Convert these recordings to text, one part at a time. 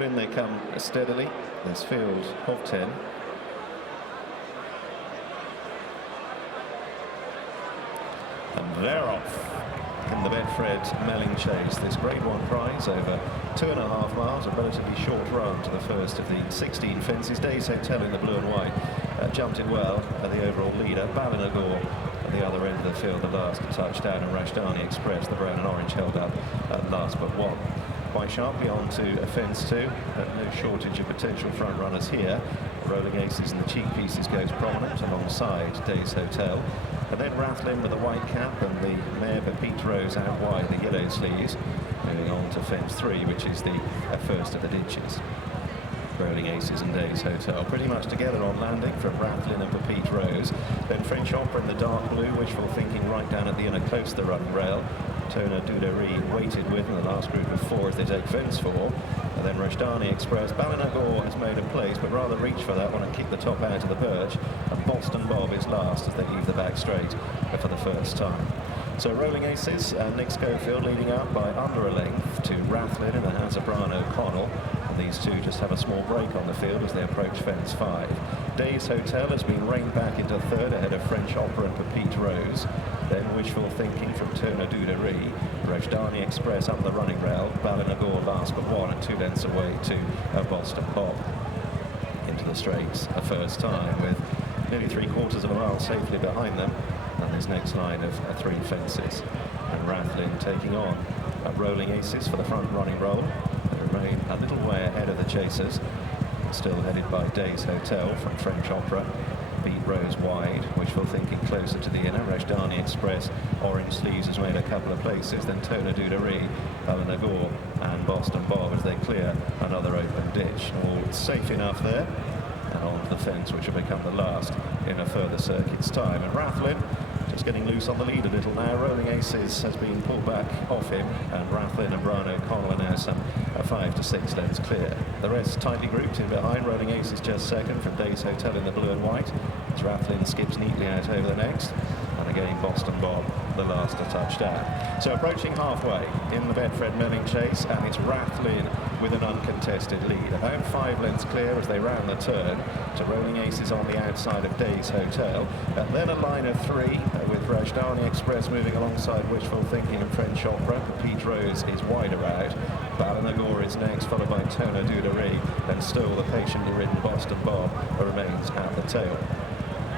but in they come steadily. This field of 10. And they're off in the Betfred Melling Chase. This Grade 1 prize over 2.5 miles, a relatively short run to the first of the 16 fences. Days Hotel in the blue and white jumped in well, the overall leader. Ballinagore at the other end of the field, the last touchdown, and Rashdani Express, the brown and orange, held up at last but one. Quite sharply on to fence 2, no shortage of potential front runners here. Rolling Aces and the cheek pieces goes prominent alongside Days Hotel. And then Rathlin with the white cap and the mare Pete Rose out wide, the yellow sleeves. Moving on to fence 3, which is the first of the ditches. Rolling Aces and Days Hotel pretty much together on landing from Rathlin and Pete Rose. Then French Opera in the dark blue, wishful thinking right down at the inner close to the running rail. Tona Duderie waited with in the last group of 4 as they take fence 4. And then Rashdani Express. Ballinagore has made a place, but rather reach for that one and kick the top out of the perch. And Boston Bob is last as they leave the back straight for the first time. So Rolling Aces, Nick Schofield leading up by under a length to Rathlin in the hands of Brian O'Connell. And these two just have a small break on the field as they approach fence 5. Days Hotel has been reined back into 3rd ahead of French Opera and Pete Rose. Then Wishful Thinking from Tona Duderie. Rashdani Express up the running rail. Ballinagore last but 1 and 2 lengths away to Boston Bob. Into the straights a first time with nearly 3/4 of a mile safely behind them. And this next line of 3 fences. And Rathlin taking on Rolling Aces for the front running roll. They remain a little way ahead of the chasers. Still headed by Days Hotel from French Opera. Pete Rose wide, Wishful Thinking closer to the inner. Rashdani Express, orange sleeves, has made a couple of places. Then Tona Duderie, Ballinagore and Boston Bob as they clear another open ditch. All safe enough there. And on to the fence, which will become the last in a further circuit's time. And Rathlin just getting loose on the lead a little now. Rolling Aces has been pulled back off him, and Rathlin and Brian O'Connell are now some 5 to 6 lengths clear. The rest tightly grouped in behind. Rolling Aces just second from Days Hotel in the blue and white, as Rathlin skips neatly out over the next. And again Boston Bob the last to touchdown. So approaching halfway in the Betfred Melling Chase, and it's Rathlin with an uncontested lead. About 5 lengths clear as they round the turn to Rolling Aces on the outside of Days Hotel. And then a line of 3 with Rashdani Express moving alongside Wishful Thinking and French Opera. Pete Rose is wider out. Ballinagore is next, followed by Tona Duderie. Then still the patiently ridden Boston Bob remains at the tail.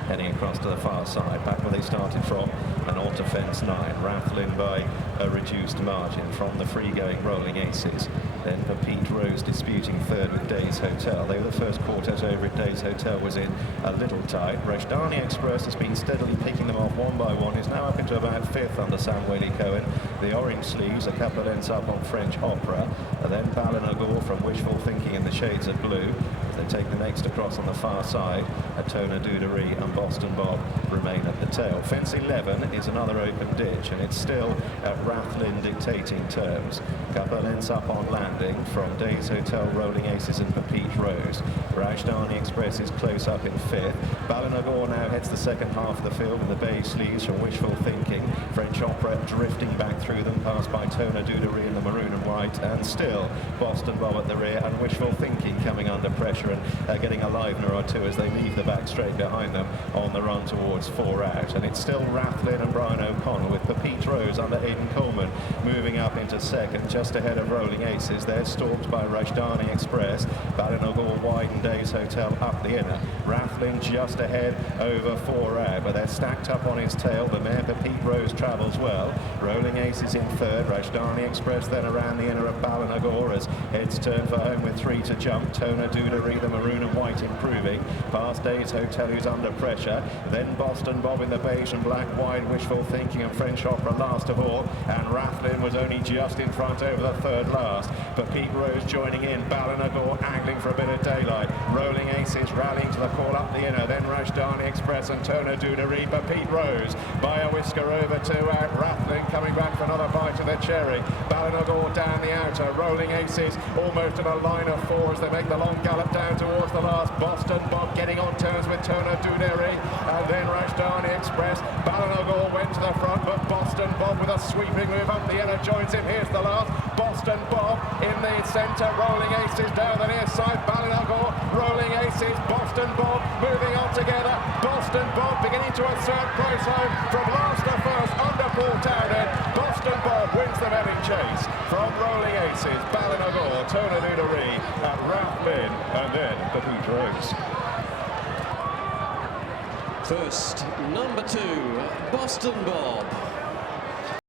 Heading across to the far side, back where they started from, and on to fence 9. Rathlin by a reduced margin from the free-going Rolling Aces. Then for Pete Rose disputing 3rd with Days Hotel. They were the first quartet over at Days Hotel was in a little tight. Rashdani Express has been steadily picking them off one by one. Is now up into about 5th under Sam Whaley-Cohen. The orange sleeves a couple of lengths up on French Opera. And then Ballinagore from Wishful Thinking in the shades of blue. They take the next across on the far side. Tona Duderie and Boston Bob remain at the tail. Fence 11 is another open ditch, and it's still at Rathlin dictating terms. Couple of lengths up on landing from Days Hotel, Rolling Aces and Pete Rose. Rashdani Express is close up in 5th. Ballinagore now heads the second half of the field with the beige sleeves from Wishful Thinking. French Opera drifting back through them, passed by Tona Duderie in the maroon and white, and still Boston Bob at the rear, and Wishful Thinking coming under pressure and getting a livener or 2 as they leave the back straight behind them on the run towards 4 out. And it's still Rathlin and Brian O'Connell with Pete Rose under Aidan Coleman moving up into 2nd, just ahead of Rolling Aces. They're stalked by Rashdani Express. Ballinagore wide and Days Hotel up the inner. Rathlin just ahead over 4 out, but they're stacked up on his tail. The mare Pete Rose travels well. Rolling Aces in 3rd. Rashdani Express then around the inner of Ballinagore as heads turn for home with 3 to jump. Tona Duderie, the maroon and white, improving. Past Days Hotel, who's under pressure. Then Boston Bob in the beige and black wide, Wishful Thinking and French Opera last of all. And Rathlin was only just in front over the 3rd last. But Pete Rose joining in. Ballinagore angling for a bit of daylight. Rolling Aces rallying to the call up the inner. Then Rashdani Express and Tona Duderie. But Pete Rose by a whisker over 2 out. Rathlin coming back for another bite of the cherry. Ballinagore down the outer. Rolling Aces almost in a line of 4 as they make the long gallop down towards the last. Boston Bob getting on terms with Tona Duderie, and then Rashdani Express. Ballinagore went to the front, but Boston Bob with a sweeping move up the inner joins him. Here's the last. Boston Boston Bob in the centre, rolling aces down the near side, Ballinagore, rolling aces, Boston Bob moving on together, Boston Bob beginning to assert close home from last to first under Paul Townsend. Boston Bob wins the Melling Chase from rolling aces, Ballinagore, Tonanudari at Ralph Lynn, and then the Pete Rose. First, number 2, Boston Bob.